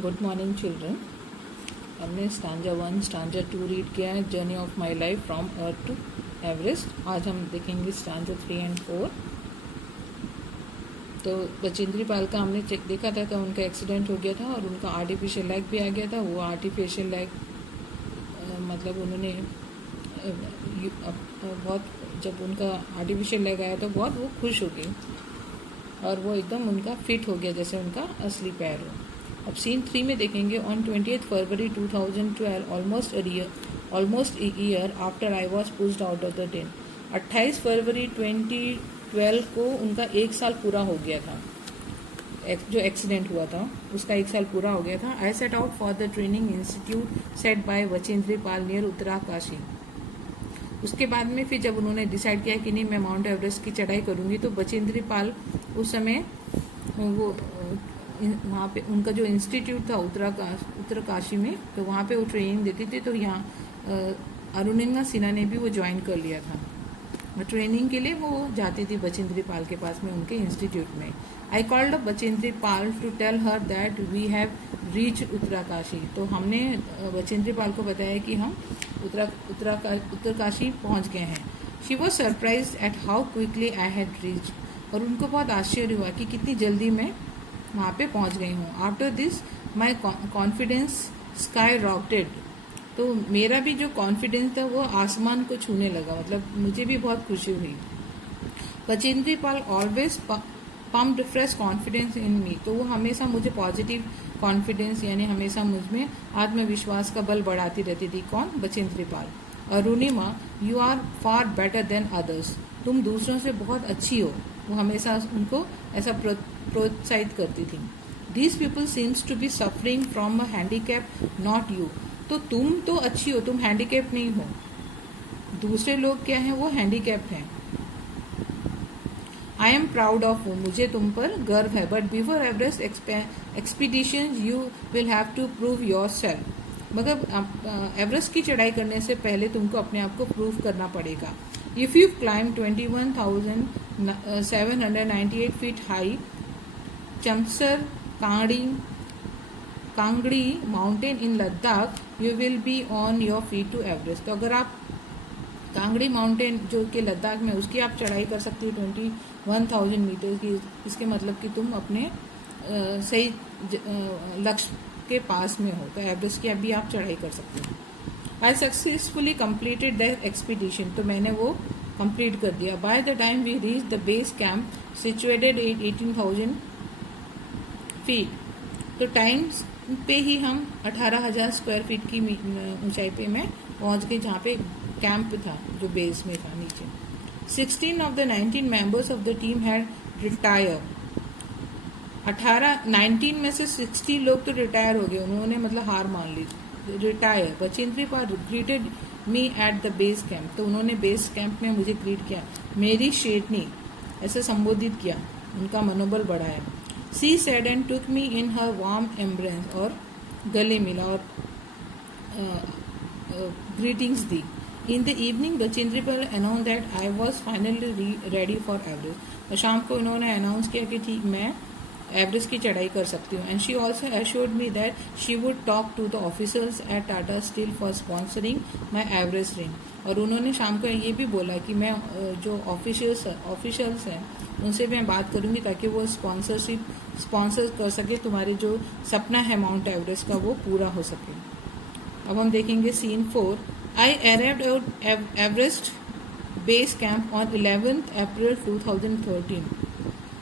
Good morning children. हमने stanza 1 stanza 2 read किया है, journey of my life from earth to Everest. आज हम देखेंगे स्टांजा 3 एंड 4। तो बचेंद्री पाल का हमने देखा था कि उनका एक्सीडेंट हो गया था और उनका आर्टिफिशियल लेग भी आ गया था। वो आर्टिफिशियल लेग मतलब उन्होंने बहुत, जब उनका आर्टिफिशियल लेग आया तो बहुत वो खुश हो गई और वो एकदम उनका फिट हो गया जैसे उनका असली पैर हो। अब सीन 3 में देखेंगे, on 20 February 2012 almost a year after I was pushed out of the train. 28 फरवरी 2012 को उनका 1 साल पूरा हो गया था, जो एक्सीडेंट हुआ था उसका 1 साल पूरा हो गया था। I set out for the training institute set by Bachendri Pal near Uttarkashi. उसके बाद में फिर जब उन्होंने डिसाइड किया कि नहीं मैं माउंट एवरेस्ट की चढ़ाई करूंगी, तो बचेंद्री पाल उस समय वो वहाँ पे उनका जो इंस्टीट्यूट था उत्तरकाशी में, तो वहाँ पे वो ट्रेनिंग देती थी। तो यहाँ अरुणिमा सिन्हा ने भी वो ज्वाइन कर लिया था। ट्रेनिंग के लिए वो जाती थी बचेंद्री पाल के पास में, उनके इंस्टीट्यूट में। I called up Bachendri Pal to tell her that we have reach Uttarkashi. तो हमने बचेंद्री पाल को बताया कि हम उत्तरकाशी पहुँच गए हैं। She was surprise eight how quickly I had reach. और उनको बहुत आश्चर्य हुआ कि कितनी जल्दी मैं वहाँ पे पहुँच गई हूँ। After this my confidence sky rocketed. तो मेरा भी जो कॉन्फिडेंस था वो आसमान को छूने लगा, मतलब मुझे भी बहुत खुशी हुई। Bachendri Pal always pumped fresh confidence in me. तो वो हमेशा मुझे पॉजिटिव कॉन्फिडेंस यानी हमेशा मुझ में आत्मविश्वास का बल बढ़ाती रहती थी। कौन? Bachendri Pal. Arunima, you are far better than others. तुम दूसरों से बहुत अच्छी हो। वो हमेशा उनको ऐसा प्रोत्साहित करती थी। These people seems to be suffering from a handicap, not you. तो तुम तो अच्छी हो, तुम हैंडीकैप नहीं हो। दूसरे लोग क्या हैं? वो हैंडीकैप हैं। I am proud of you. मुझे तुम पर गर्व है। But before Everest expedition you will have to prove yourself. मगर एवरेस्ट की चढ़ाई करने से पहले तुमको अपने आप को प्रूव करना पड़ेगा। If you climb 21,798 feet high Chamsar Kangdi mountain in Ladakh, you will be on your feet to Everest। तो अगर आप कांगड़ी माउंटेन जो कि लद्दाख में, उसकी आप चढ़ाई कर सकती हो 21,000 मीटर की। इसके मतलब कि तुम अपने सही लक्ष्य के पास में हो, तो एवरेस्ट की अभी आप चढ़ाई कर सकते हो। I successfully completed the expedition. तो मैंने वो कंप्लीट कर दिया। By the time we reach the base camp situated at 18,000 feet. तो टाइम पे ही हम 18,000 स्क्वायर फीट की ऊंचाई पे मैं पहुंच गई, जहाँ पे कैंप था जो बेस में था नीचे। 16 of the 19 members of the team had retire. 19 में से 60 लोग तो रिटायर हो गए, उन्होंने मतलब हार मान ली, retire. Bachendri Pal greeted me at the base camp. तो उन्होंने बेस कैंप में मुझे ग्रीट किया, मेरी शेरनी ऐसे संबोधित किया, उनका मनोबल बढ़ाया। She said and took me in her warm embrace. और गले मिला और greetings the. In the evening Bachendri Pal announce that I was finally ready for Everest. और शाम को उन्होंने अनाउंस किया कि ठीक मैं एवरेस्ट की चढ़ाई कर सकती हूँ। And she also assured me that she would talk to the officers at Tata steel for sponsoring my Everest range. और उन्होंने शाम को ये भी बोला कि मैं जो ऑफिशियल्स हैं उनसे मैं बात करूँगी ताकि वो स्पॉन्सर कर सके, तुम्हारे जो सपना है माउंट एवरेस्ट का वो पूरा हो सके। अब हम देखेंगे scene 4। I arrived at Everest base camp on 11 April 2013।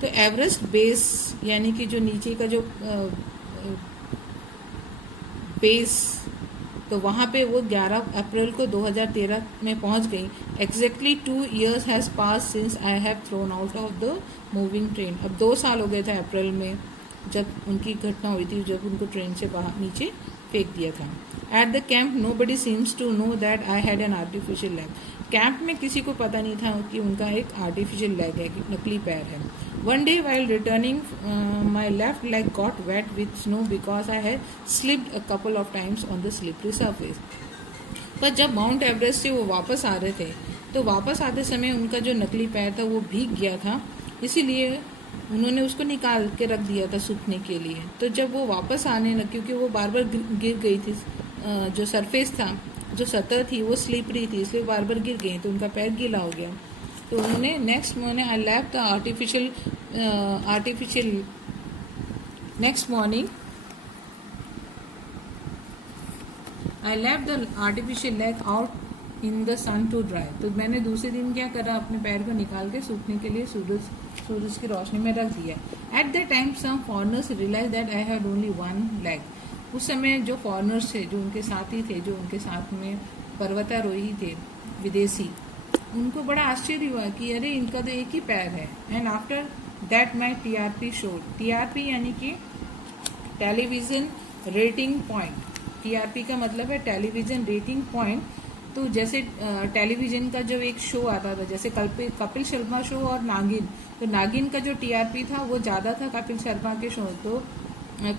तो एवरेस्ट बेस यानी कि जो नीचे का जो बेस, तो वहाँ पे वो 11 अप्रैल को 2013 में पहुँच गई। Exactly 2 years has pass since I have thrown out of the moving train. अब 2 साल हो गए थे अप्रैल में जब उनकी घटना हुई थी, जब उनको ट्रेन से बाहर नीचे फेंक दिया था। At the camp nobody seems to know that I had an artificial leg. Camp में किसी को पता नहीं था कि उनका एक आर्टिफिशियल लेग है, नकली पैर है। One day while returning my left leg got wet with snow because I had slipped a couple of times on the slippery surface. पर जब माउंट एवरेस्ट से वो वापस आ रहे थे, तो वापस आते समय उनका जो नकली पैर था वो भीग गया था, इसीलिए उन्होंने उसको निकाल के रख दिया था सूखने के लिए। तो जब वो वापस आने लग, क्योंकि वो बार बार गिर गई थी, जो सरफेस था, जो सतह थी वो स्लिपरी थी, इसलिए बार बार गिर गई, तो उनका पैर गीला हो गया। तो उन्होंने next morning I left the artificial next morning I left the artificial leg out in the sun to dry. तो मैंने दूसरे दिन क्या करा, अपने पैर को निकाल के सूखने के लिए सूरज की रोशनी में रख दिया। At the time some foreigners realize that I had only one leg. उस समय जो फॉरनर्स थे, जो उनके साथी थे, जो उनके साथ में पर्वतारोही थे विदेशी, उनको बड़ा आश्चर्य हुआ कि अरे इनका तो एक ही पैर है। And after that my TRP show, TRP यानी कि टेलीविज़न रेटिंग पॉइंट। TRP का मतलब है टेलीविज़न रेटिंग पॉइंट। तो जैसे टेलीविज़न का जो एक शो आता था, जैसे कपिल शर्मा शो और नागिन, तो नागिन का जो TRP था वो ज़्यादा था कपिल शर्मा के शो। तो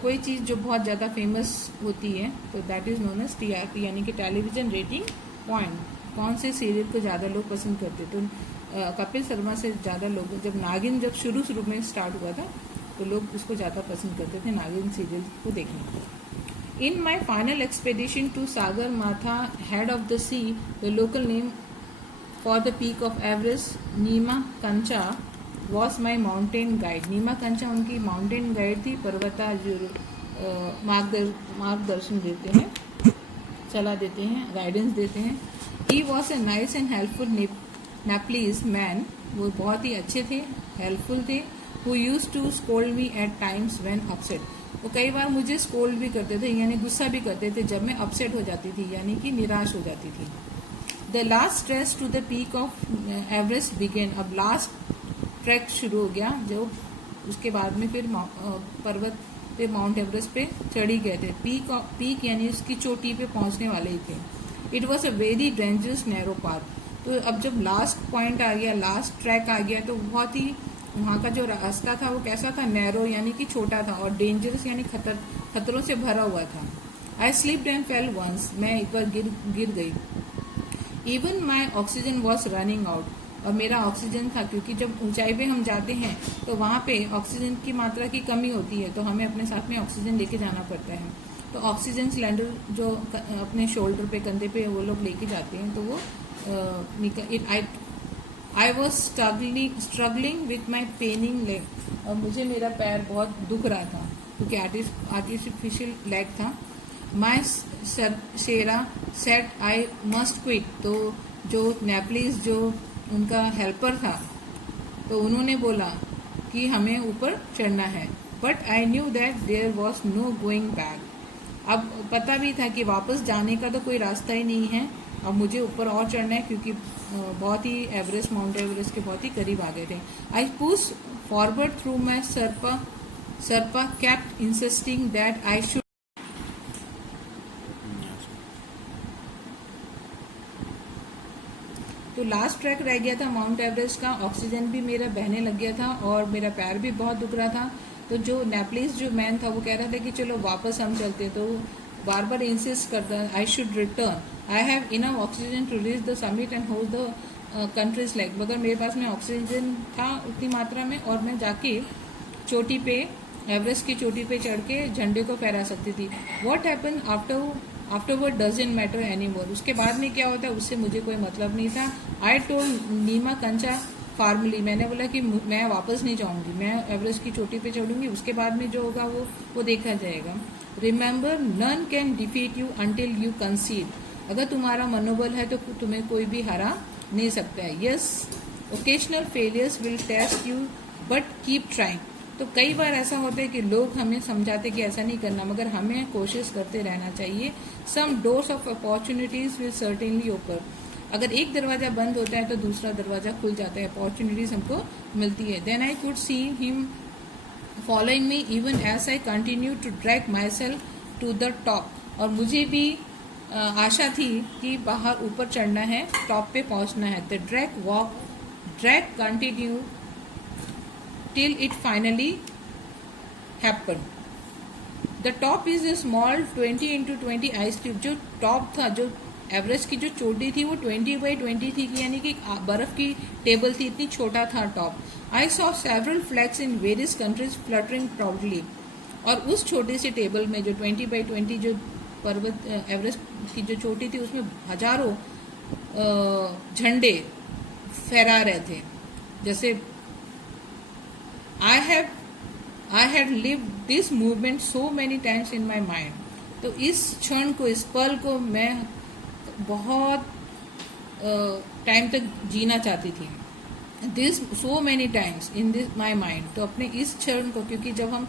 कोई चीज़ जो बहुत ज़्यादा फेमस होती है तो that is known as TRP, यानी कि टेलीविज़न रेटिंग पॉइंट। कौन से सीरियल को ज़्यादा लोग पसंद करते, तो कपिल शर्मा से ज़्यादा लोग, जब नागिन जब शुरू में स्टार्ट हुआ था तो लोग उसको ज़्यादा पसंद करते थे, नागिन सीरियल को देखने। In my final expedition to Sagar Matha, head of the sea, the local name for the peak of Everest, Nima Kancha, was my mountain guide. Nima Kancha उनकी माउंटेन गाइड थी, पर्वता जो मार्गदर्शन देते हैं, चला देते हैं, गाइडेंस देते हैं। He was a nice and helpful Nepalese man. वो बहुत ही अच्छे थे, हेल्पफुल थे। Who used to scold me at times when upset. वो कई बार मुझे स्कोल्ड भी करते थे, यानी गुस्सा भी करते थे जब मैं अपसेट हो जाती थी, यानी कि निराश हो जाती थी। The last trace to the peak of Everest began. अब लास्ट ट्रैक शुरू हो गया, जो उसके बाद में फिर पर्वत पे माउंट एवरेस्ट पे चढ़ी गए थे। पीक यानी उसकी चोटी पे पहुंचने वाले ही थे। It was a very dangerous narrow path. तो अब जब लास्ट पॉइंट आ गया, लास्ट ट्रैक आ गया, तो बहुत ही वहाँ का जो रास्ता था वो कैसा था, नैरो यानी कि छोटा था, और डेंजरस यानी खतरों से भरा हुआ था। आई स्लिप्ड एंड फेल वंस। मैं एक बार गिर गई। Even my oxygen was running out. और मेरा ऑक्सीजन था, क्योंकि जब ऊंचाई पे हम जाते हैं तो वहाँ पे ऑक्सीजन की मात्रा की कमी होती है, तो हमें अपने साथ में ऑक्सीजन लेके जाना पड़ता है। तो ऑक्सीजन सिलेंडर जो अपने शोल्डर पे, कंधे पे वो लोग लेके जाते हैं, तो वो I was struggling with my paining leg. और मुझे मेरा पैर बहुत दुख रहा था, क्योंकि आर्टिफिशियल लेग था। माई शेरा सेट आई मस्ट क्विट। तो जो नेपलीज जो उनका हेल्पर था, तो उन्होंने बोला कि हमें ऊपर चढ़ना है। But I knew that there was no going back. अब पता भी था कि वापस जाने का तो कोई रास्ता ही नहीं है, अब मुझे ऊपर और चढ़ना है, क्योंकि बहुत ही माउंट एवरेस्ट के बहुत ही करीब आ गए थे। I push forward through my सरपा kept insisting that I should. तो लास्ट ट्रैक रह गया था माउंट एवरेस्ट का। ऑक्सीजन भी मेरा बहने लग गया था और मेरा पैर भी बहुत दुख रहा था। तो जो नेपलीज जो मैन था वो कह रहा था कि चलो वापस हम चलते, तो बार बार इंसिस्ट करता I should return, I have enough oxygen to reach the summit and hold the countries like. मगर मेरे पास में ऑक्सीजन था उतनी मात्रा में, और मैं जाके चोटी पे, एवरेस्ट की चोटी पे चढ़ के झंडे को फहरा सकती थी। What happen afterward doesn't matter any more. उसके बाद में क्या होता है उससे मुझे कोई मतलब नहीं था। आई टोल्ड नीमा कंचा फार्मली, मैंने बोला कि मैं वापस नहीं जाऊंगी, मैं एवरेस्ट की चोटी पे चढ़ूंगी, उसके बाद में जो होगा वो देखा जाएगा। Remember none can defeat you until you concede. अगर तुम्हारा मनोबल है तो तुम्हें कोई भी हरा नहीं सकता है। Yes, occasional failures will test you but keep trying. तो कई बार ऐसा होता है कि लोग हमें समझाते कि ऐसा नहीं करना, मगर हमें कोशिश करते रहना चाहिए। Some doors of opportunities will certainly open. अगर एक दरवाजा बंद होता है तो दूसरा दरवाजा खुल जाता है, अपॉर्चुनिटीज हमको मिलती है। Then I could see him following me even as I continue to drag myself to the top. और मुझे भी आशा थी कि बाहर ऊपर चढ़ना है, टॉप पे पहुंचना है। The drag continue till it finally happened. The top is a small 20 into 20 ice cube. जो टॉप था, जो एवरेस्ट की जो चोटी थी वो 20x20 थी, यानी कि बर्फ की टेबल थी, इतनी छोटा था top. I saw several flags in various countries fluttering proudly. और उस छोटी सी टेबल में जो 20x20 जो पर्वत एवरेस्ट की जो चोटी थी उसमें हजारों झंडे फहरा रहे थे। जैसे I had lived this movement so many times in my mind. तो इस क्षण को, इस पल को मैं बहुत टाइम तक जीना चाहती थी। This so many times in this my mind. तो अपने इस क्षण को, क्योंकि जब हम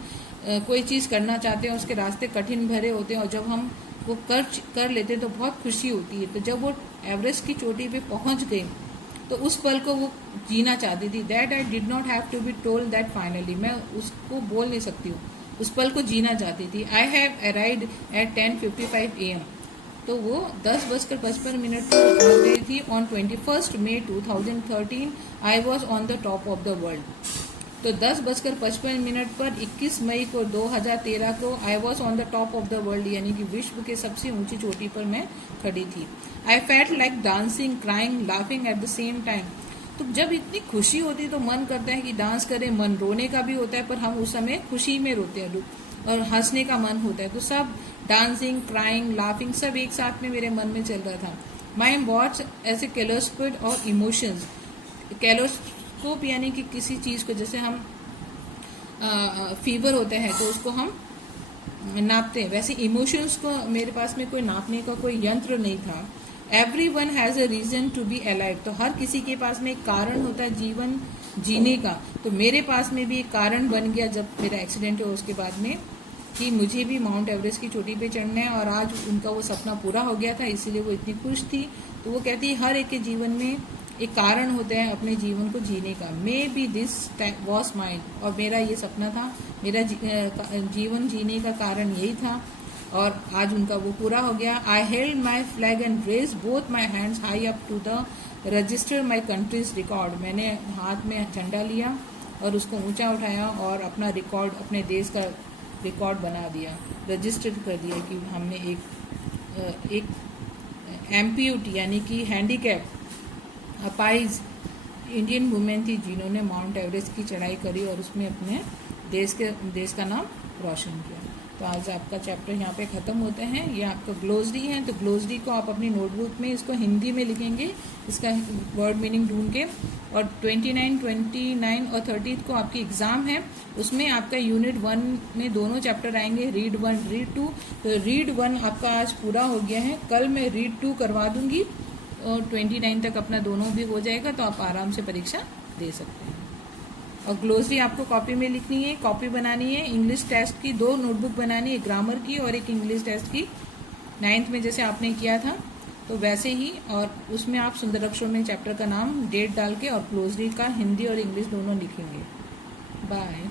कोई चीज़ करना चाहते हैं उसके रास्ते कठिन भरे होते हैं, और जब हम वो कर लेते हैं तो बहुत खुशी होती है। तो जब वो एवरेस्ट की चोटी पे पहुंच गई तो उस पल को वो जीना चाहती थी। That I did not have to be told that finally. मैं उसको बोल नहीं सकती हूँ, उस पल को जीना चाहती थी। I have arrived at 10:55 AM। तो वो 10:55 पर आ गई थी। On 21 May 2013 I was on the top of the world. तो 10:55 पर 21 मई को 2013 को I was on the top of the world, यानी कि विश्व के सबसे ऊंची चोटी पर मैं खड़ी थी। I felt like dancing, crying, laughing at the same time. तो जब इतनी खुशी होती है तो मन करता है कि डांस करें, मन रोने का भी होता है, पर हम उस समय खुशी में रोते हैं और हंसने का मन होता है। तो सब डांसिंग, क्राइंग, लाफिंग सब एक साथ में मेरे मन में चल रहा था। माई वॉट्स एज ए कैलोस्कोप और इमोशंस। कैलोस्कोप यानी कि किसी चीज को, जैसे हम फीवर होते हैं तो उसको हम नापते हैं, वैसे इमोशंस को मेरे पास में कोई नापने का कोई यंत्र नहीं था। Everyone has a reason to be alive। तो हर किसी के पास में एक कारण होता है जीवन जीने का। तो मेरे पास में भी एक कारण बन गया जब मेरा एक्सीडेंट हुआ उसके बाद में, कि मुझे भी माउंट एवरेस्ट की चोटी पे चढ़ना है, और आज उनका वो सपना पूरा हो गया था, इसीलिए वो इतनी खुश थी। तो वो कहती है हर एक के जीवन में एक कारण होता है अपने जीवन को जीने का। May be this was mine. और मेरा ये सपना था, मेरा जीवन जीने का कारण यही था, और आज उनका वो पूरा हो गया। I held my flag and raise both my hands high up to the register my country's record. मैंने हाथ में झंडा लिया और उसको ऊंचा उठाया और अपना रिकॉर्ड, अपने देश का रिकॉर्ड बना दिया, रजिस्टर कर दिया कि हमने एक एम्प्यूट यानी कि हैंडीकैप अपाइज इंडियन वुमेन थी जिन्होंने माउंट एवरेस्ट की चढ़ाई करी और उसमें अपने देश का नाम रोशन किया। तो आज आपका चैप्टर यहाँ पे ख़त्म होते हैं। ये आपका ग्लोसरी है, तो ग्लोसरी को आप अपनी नोटबुक में इसको हिंदी में लिखेंगे, इसका वर्ड मीनिंग ढूंढ के। और 29 और 30 को आपकी एग्ज़ाम है, उसमें आपका यूनिट 1 में दोनों चैप्टर आएंगे, रीड 1, रीड 2। तो रीड 1 आपका आज पूरा हो गया है, कल मैं रीड 2 करवा दूंगी और 29 तक अपना दोनों भी हो जाएगा, तो आप आराम से परीक्षा दे सकते हैं। और ग्लोसरी आपको कॉपी में लिखनी है, कॉपी बनानी है। इंग्लिश टेस्ट की 2 नोटबुक बनानी है, ग्रामर की और एक इंग्लिश टेस्ट की, 9th में जैसे आपने किया था तो वैसे ही। और उसमें आप सुंदर अक्षरों में चैप्टर का नाम, डेट डाल के और ग्लोसरी का हिंदी और इंग्लिश दोनों लिखेंगे। बाय।